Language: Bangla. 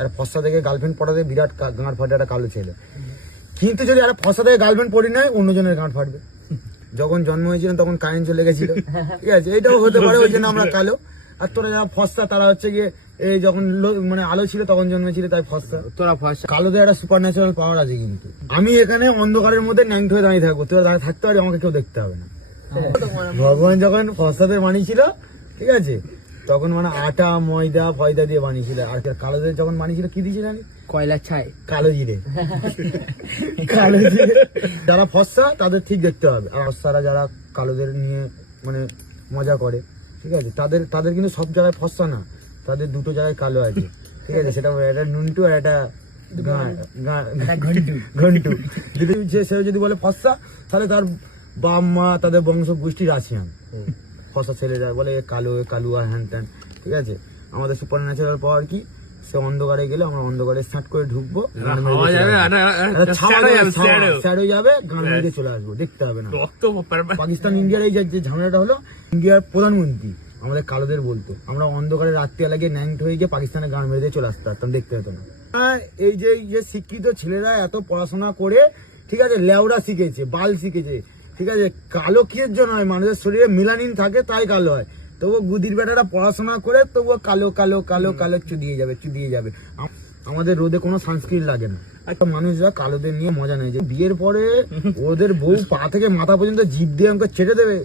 আর ফর্সা থেকে গার্লফ্রেন্ড পটাতে বিরাট গাঁট ফাটে একটা কালো ছেলে। কিন্তু যদি আর ফর্সা থেকে গার্লফ্রেন্ড পড়ি নেয় অন্যজনের গাঁট ফাটবে। যখন জন্ম হয়েছিল তখন কারেন্ট চলে গেছিল, ঠিক আছে, এটাও হতে পারে, ওই জন্য আমরা কালো। আর তোরা যারা ফর্সা তারা হচ্ছে গিয়ে এই যখন মানে আলো ছিল তখন জন্মেছিল, তাই ফর্সা। তোরা ফর্সা। কালোদের একটা সুপার ন্যাচারাল পাওয়ার আছে, কিন্তু আমি এখানে অন্ধকারের মধ্যে ন্যাংট হয়ে দাঁড়িয়ে থাকবো, তোরা দাঁড়িয়ে থাকতে পারি, আমাকে কেউ দেখতে হবে না। ভগবান যখন ফর্সাদের বানিয়েছিল, ঠিক আছে, তখন মানে আটা ময়দা ফয়দা দিয়ে বানিয়েছিল। আর কালোদের যখন বানিয়েছিল কি দিয়েছিল জানি? কয়লা ছাই, কালো জিরে। কালো জিরে। যারা ফর্সা তাদের ঠিক দেখতে হবে, আর ফর্সারা যারা কালোদের নিয়ে মানে মজা করে, ঠিক আছে, তাদের কিন্তু সব জায়গায় ফর্সা না, তাদের দুটো জায়গায় কালো আছে, ঠিক আছে, সেটা একটা নুনটু আর একটা ঘন্টু। সে যদি বলে ফর্সা, তাহলে তার বাপ মা তাদের বংশ গোষ্ঠী রাশিয়ান। ফর্সা ছেলেরা বলে কালো কালুয়া হ্যান ত্যান, ঠিক আছে। আমাদের সুপার ন্যাচারাল পাওয়ার কি, সে অন্ধকারে গেলে আমরা অন্ধকারে স্টার্ট করে ঢুকবো, স্যাড হয়ে যাবে, গান মেরে চলে আসবো, দেখতে হবে না। পাকিস্তান ইন্ডিয়ার এই যে ঝামেলাটা হলো, ইন্ডিয়ার প্রধানমন্ত্রী আমাদের কালোদের বলতো, আমরা অন্ধকারে রাত্রিবেলা গিয়ে ন্যাংট হয়ে গিয়ে পাকিস্তানের গান মেরে দিয়ে চলে আসতে পারতাম, দেখতে হতো না। এই যে শিক্ষিত ছেলেরা এত পড়াশোনা করে, ঠিক আছে, লেওড়া শিখেছে, বাল শিখেছে, ঠিক আছে, কালো কিয়ের জন্য হয়, মানুষের শরীরে মেলানিন থাকে তাই কালো হয়। তবুও গুদির বেটারা পড়াশোনা করে তবুও কালো কালো কালো কালো চুদিয়ে যাবে। আমাদের রোদে কোনো সানস্ক্রিন লাগে না। একটা মানুষরা কালোদের নিয়ে মজা নেয়, যে বিয়ের পরে ওদের বউ পা থেকে মাথা পর্যন্ত জিভ দিয়ে আমাকে ছেড়ে দেবে।